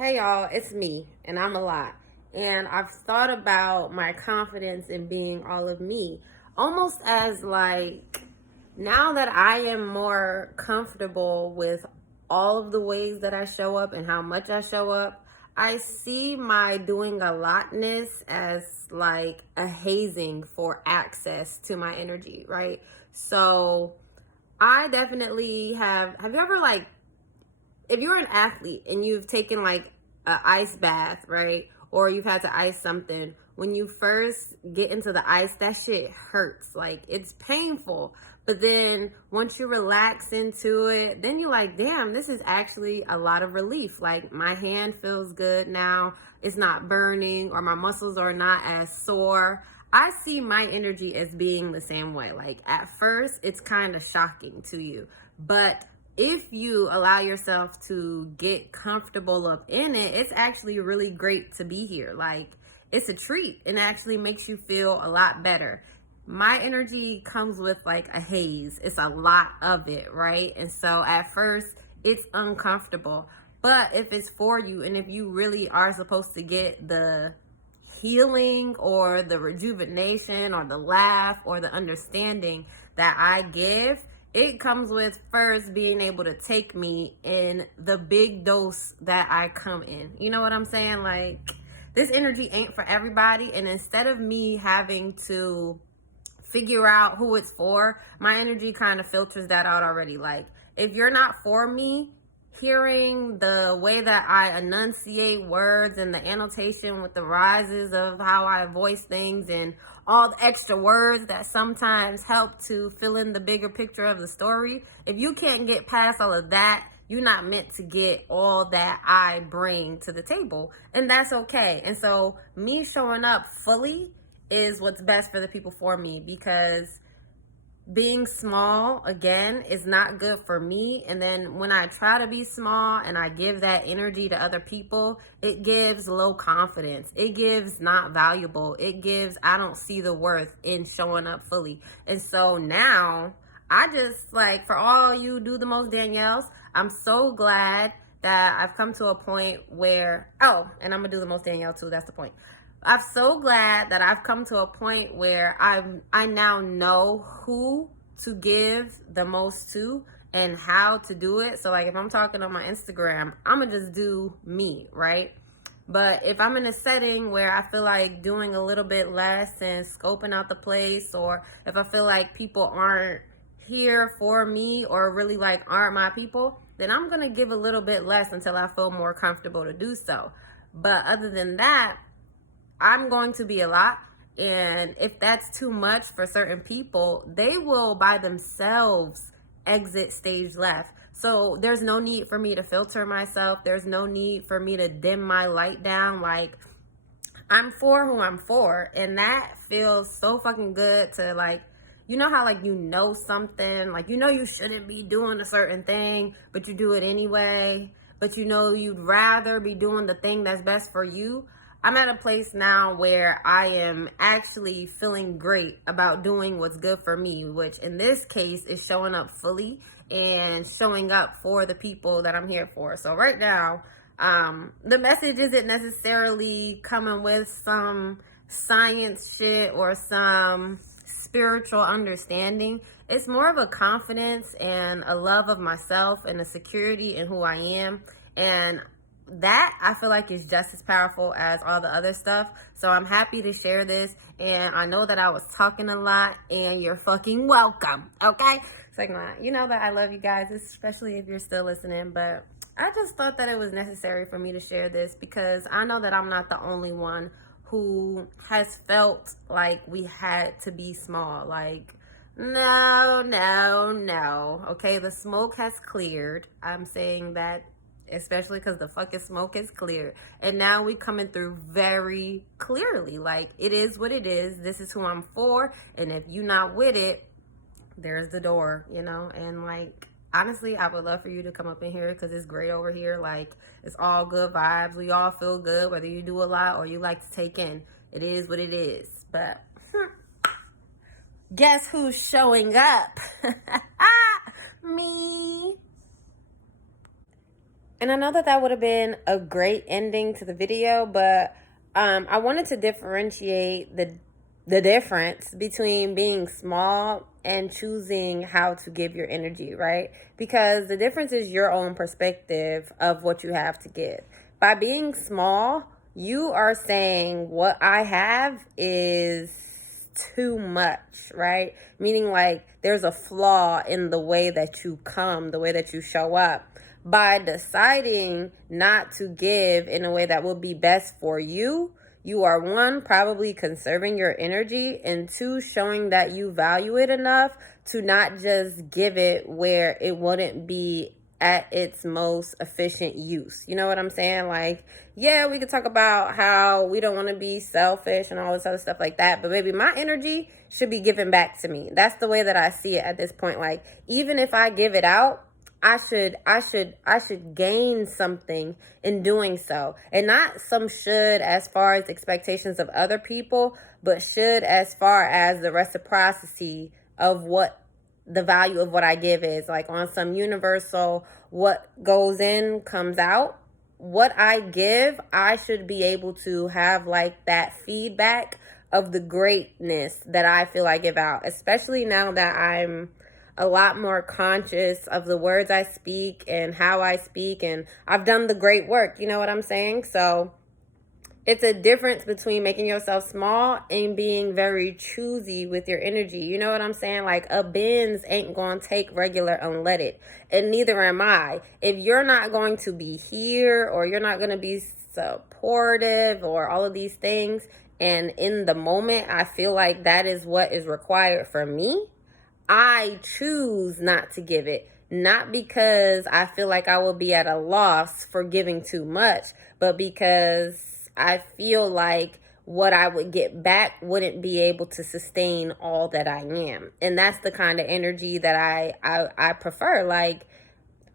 Hey y'all, it's me, and I'm a lot. And I've thought about my confidence in being all of me, almost as like now that I am more comfortable with all of the ways that I show up and how much I show up, I see my doing a lotness as like a hazing for access to my energy, right? So I definitely have. Have you ever like if you're an athlete and you've taken like a ice bath, right? Or you've had to ice something, when you first get into the ice, that shit hurts. Like it's painful. But then once you relax into it, then you're like, damn, this is actually a lot of relief. Like my hand feels good now. It's not burning or my muscles are not as sore. I see my energy as being the same way. Like at first, it's kind of shocking to you. But if you allow yourself to get comfortable up in it, it's actually really great to be here. Like it's a treat and actually makes you feel a lot better. My energy comes with like a haze. It's a lot of it, right? And so at first it's uncomfortable. But if it's for you and if you really are supposed to get the healing or the rejuvenation or the laugh or the understanding that I give, it comes with first being able to take me in the big dose that I come in. You know what I'm saying? Like, this energy ain't for everybody. And instead of me having to figure out who it's for, my energy kind of filters that out already. Like, if you're not for me, hearing the way that I enunciate words and the annotation with the rises of how I voice things and all the extra words that sometimes help to fill in the bigger picture of the story, if you can't get past all of that, you're not meant to get all that I bring to the table. And that's okay. And so, me showing up fully is what's best for the people for me, because being small again is not good for me. And then when I try to be small and I give that energy to other people, it gives low confidence, it gives not valuable, it gives I don't see the worth in showing up fully. And so now I just, like, for all you do the most Danielles, I'm so glad that I've come to a point where, oh, and I'm gonna do the most Danielle too, that's the point. I'm so glad that I've come to a point where I now know who to give the most to and how to do it. So like if I'm talking on my Instagram, I'm gonna just do me, right? But if I'm in a setting where I feel like doing a little bit less and scoping out the place, or if I feel like people aren't here for me or really like aren't my people, then I'm gonna give a little bit less until I feel more comfortable to do so. But other than that, I'm going to be a lot. And if that's too much for certain people, they will by themselves exit stage left. So there's no need for me to filter myself. There's no need for me to dim my light down. Like, I'm for who I'm for. And that feels so fucking good to, like, you know how like you know something, like you know you shouldn't be doing a certain thing, but you do it anyway. But you know you'd rather be doing the thing that's best for you. I'm at a place now where I am actually feeling great about doing what's good for me, which in this case is showing up fully and showing up for the people that I'm here for. So right now, the message isn't necessarily coming with some science shit or some spiritual understanding. It's more of a confidence and a love of myself and a security in who I am. And that I feel like is just as powerful as all the other stuff. So I'm happy to share this. And I know that I was talking a lot, and you're fucking welcome. Okay? It's like, nah, you know that I love you guys, especially if you're still listening. But I just thought that it was necessary for me to share this, because I know that I'm not the only one who has felt like we had to be small. Like, no, no, no. Okay, the smoke has cleared. I'm saying that especially because the fucking smoke is clear. And now we coming through very clearly. Like, it is what it is. This is who I'm for. And if you not with it, there's the door, you know? And like, honestly, I would love for you to come up in here, because it's great over here. Like, it's all good vibes. We all feel good, whether you do a lot or you like to take in. It is what it is. But guess who's showing up? Me. And I know that that would have been a great ending to the video, but I wanted to differentiate the difference between being small and choosing how to give your energy, right? Because the difference is your own perspective of what you have to give. By being small, you are saying what I have is too much, right? Meaning like there's a flaw in the way that you come, the way that you show up. By deciding not to give in a way that will be best for you, you are one, probably conserving your energy, and two, showing that you value it enough to not just give it where it wouldn't be at its most efficient use. You know what I'm saying? Like, yeah, we could talk about how we don't want to be selfish and all this other stuff like that, but baby, my energy should be given back to me. That's the way that I see it at this point. Like, even if I give it out, I should gain something in doing so. And not some should as far as expectations of other people, but should as far as the reciprocity of what the value of what I give is. Like on some universal, what goes in comes out. What I give, I should be able to have like that feedback of the greatness that I feel I give out, especially now that I'm a lot more conscious of the words I speak and how I speak, and I've done the great work, you know what I'm saying? So it's a difference between making yourself small and being very choosy with your energy. You know what I'm saying? Like a Benz ain't going to take regular unleaded, and neither am I. If you're not going to be here, or you're not going to be supportive, or all of these things, and in the moment I feel like that is what is required for me, I choose not to give it. Not because I feel like I will be at a loss for giving too much, but because I feel like what I would get back wouldn't be able to sustain all that I am. And that's the kind of energy that I prefer. Like,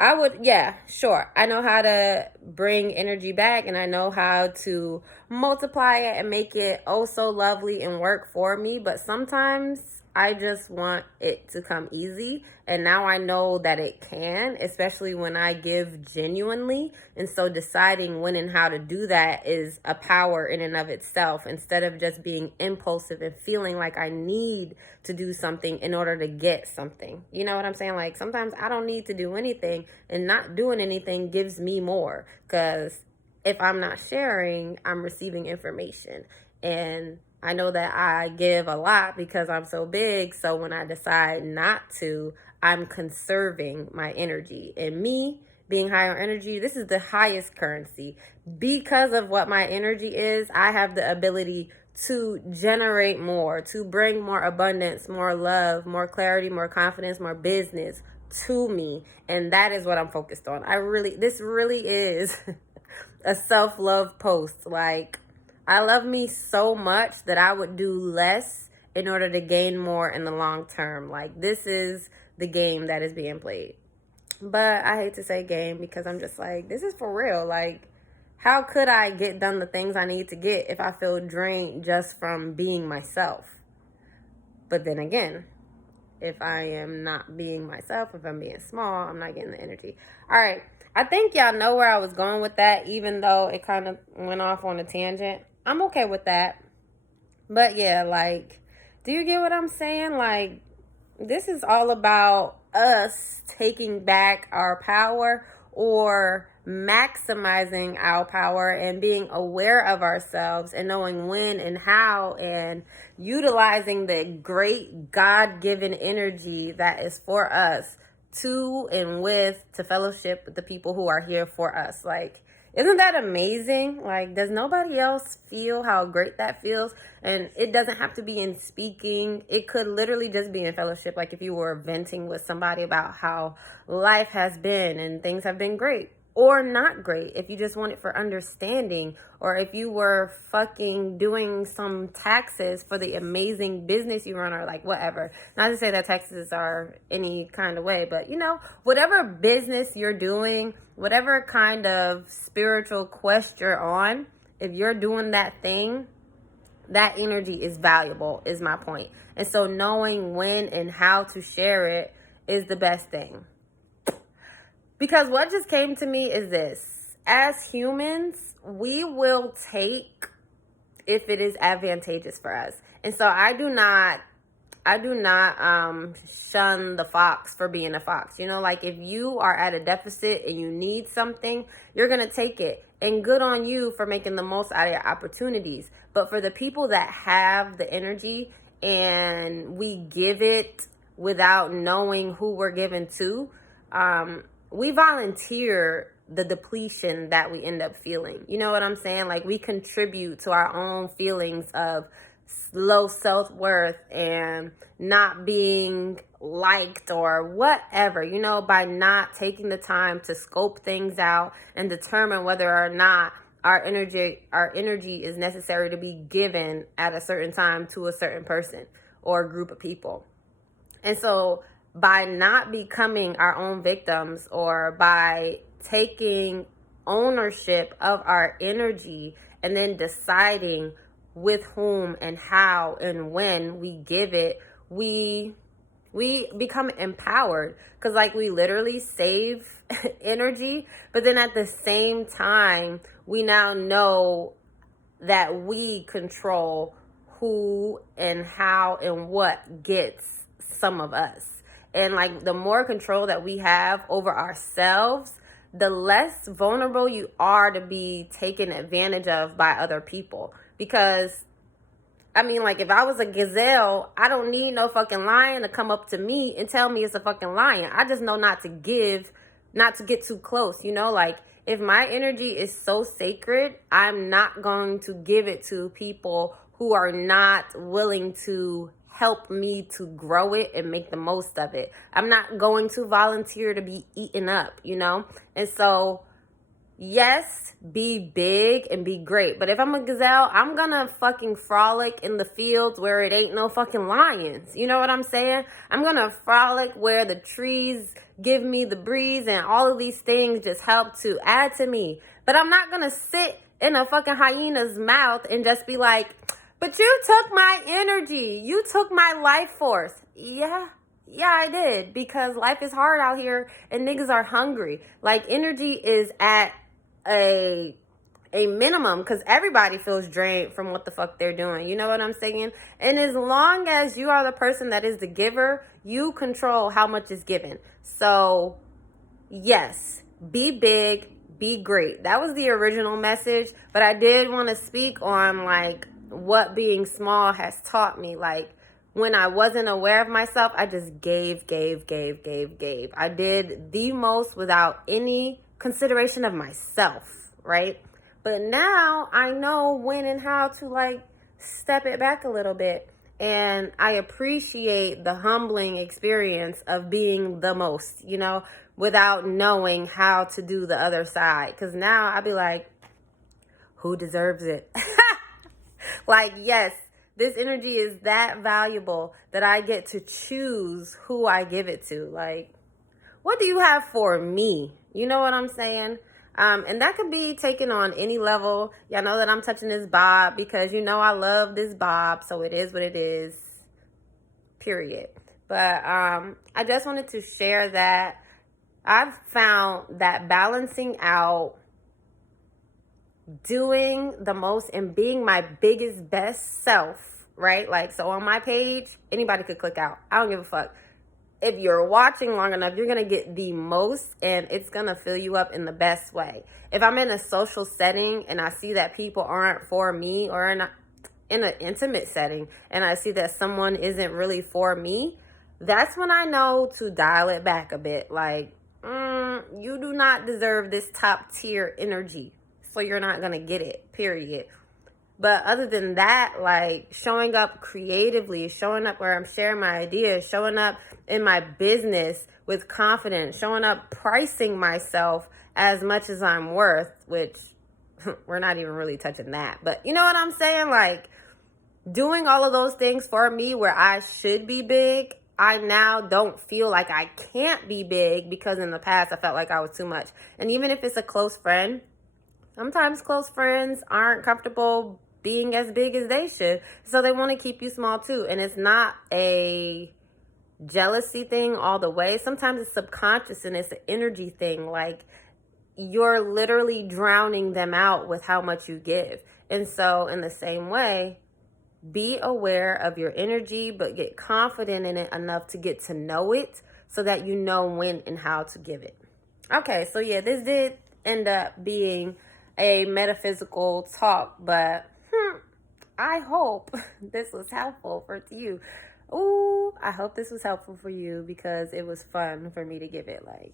I would, yeah, sure. I know how to bring energy back, and I know how to multiply it and make it oh so lovely and work for me. But sometimes I just want it to come easy. And now I know that it can, especially when I give genuinely. And so deciding when and how to do that is a power in and of itself, instead of just being impulsive and feeling like I need to do something in order to get something. You know what I'm saying? Like sometimes I don't need to do anything, and not doing anything gives me more, because if I'm not sharing, I'm receiving information. And I know that I give a lot because I'm so big. So when I decide not to, I'm conserving my energy. And me being higher energy, this is the highest currency. Because of what my energy is, I have the ability to generate more, to bring more abundance, more love, more clarity, more confidence, more business to me. And that is what I'm focused on. This really is a self-love post. Like, I love me so much that I would do less in order to gain more in the long term. Like, this is the game that is being played. But I hate to say game, because I'm just like, this is for real. Like, how could I get done the things I need to get if I feel drained just from being myself? But then again, if I am not being myself, if I'm being small, I'm not getting the energy. All right. I think y'all know where I was going with that, even though it kind of went off on a tangent. I'm okay with that. But yeah, like, do you get what I'm saying? Like, this is all about us taking back our power, or maximizing our power, and being aware of ourselves and knowing when and how, and utilizing the great God-given energy that is for us to fellowship with the people who are here for us. Like, isn't that amazing? Like, does nobody else feel how great that feels? And it doesn't have to be in speaking. It could literally just be in fellowship. Like if you were venting with somebody about how life has been and things have been great or not great. If you just want it for understanding, or if you were fucking doing some taxes for the amazing business you run, or like whatever. Not to say that taxes are any kind of way, but you know, whatever business you're doing, whatever kind of spiritual quest you're on, if you're doing that thing, that energy is valuable, is my point. And so knowing when and how to share it is the best thing. Because what just came to me is this: as humans, we will take if it is advantageous for us. And so I do not shun the fox for being a fox. You know, like if you are at a deficit and you need something, you're going to take it. And good on you for making the most out of your opportunities. But for the people that have the energy and we give it without knowing who we're given to, we volunteer the depletion that we end up feeling. You know what I'm saying? Like we contribute to our own feelings of low self-worth and not being liked or whatever, you know, by not taking the time to scope things out and determine whether or not our energy is necessary to be given at a certain time to a certain person or a group of people. And so by not becoming our own victims, or by taking ownership of our energy and then deciding with whom and how and when we give it, we become empowered, because like we literally save energy, but then at the same time we now know that we control who and how and what gets some of us. And like the more control that we have over ourselves, the less vulnerable you are to be taken advantage of by other people. Because I mean, like, if I was a gazelle, I don't need no fucking lion to come up to me and tell me it's a fucking lion. I just know not to get too close, you know? Like, if my energy is so sacred, I'm not going to give it to people who are not willing to help me to grow it and make the most of it. I'm not going to volunteer to be eaten up, you know? And so, yes, be big and be great. But if I'm a gazelle, I'm gonna fucking frolic in the fields where it ain't no fucking lions. You know what I'm saying? I'm gonna frolic where the trees give me the breeze and all of these things just help to add to me. But I'm not gonna sit in a fucking hyena's mouth and just be like, but you took my energy. You took my life force. Yeah, I did. Because life is hard out here and niggas are hungry. Like, energy is at a minimum because everybody feels drained from what the fuck they're doing. You know what I'm saying? And as long as you are the person that is the giver, you control how much is given. So, yes, be big, be great. That was the original message, but I did want to speak on like what being small has taught me. Like, when I wasn't aware of myself, I just gave. I did the most without any consideration of myself, right? But now I know when and how to like step it back a little bit. And I appreciate the humbling experience of being the most, you know, without knowing how to do the other side. Because now I'd be like, who deserves it? Like, yes, this energy is that valuable that I get to choose who I give it to. Like, what do you have for me? You know what I'm saying? And that could be taken on any level. Y'all know that I'm touching this bob because you know I love this bob. So it is what it is, period. But I just wanted to share that I've found that balancing out doing the most and being my biggest, best self, right? Like, so on my page, anybody could click out. I don't give a fuck. If you're watching long enough, you're going to get the most and it's going to fill you up in the best way. If I'm in a social setting and I see that people aren't for me, or in an intimate setting and I see that someone isn't really for me, that's when I know to dial it back a bit. Like, you do not deserve this top tier energy, so you're not going to get it, period. But other than that, like showing up creatively, showing up where I'm sharing my ideas, showing up in my business with confidence, showing up pricing myself as much as I'm worth, which we're not even really touching that. But you know what I'm saying? Like, doing all of those things for me where I should be big, I now don't feel like I can't be big, because in the past I felt like I was too much. And even if it's a close friend, sometimes close friends aren't comfortable being as big as they should. So they want to keep you small too. And it's not a jealousy thing all the way. Sometimes it's subconscious and it's an energy thing. Like, you're literally drowning them out with how much you give. And so, in the same way, be aware of your energy, but get confident in it enough to get to know it so that you know when and how to give it. Okay, so yeah, this did end up being a metaphysical talk, but I hope this was helpful for you. Ooh, I hope this was helpful for you because it was fun for me to give it. Like,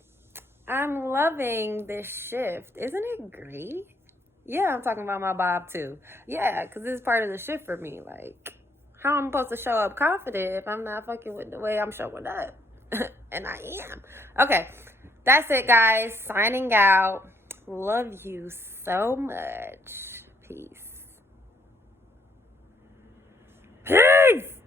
I'm loving this shift. Isn't it great? Yeah, I'm talking about my bob too. Yeah, because this is part of the shift for me. Like, how I'm supposed to show up confident if I'm not fucking with the way I'm showing up? And I am. Okay, that's it, guys. Signing out. Love you so much. Peace. Peace!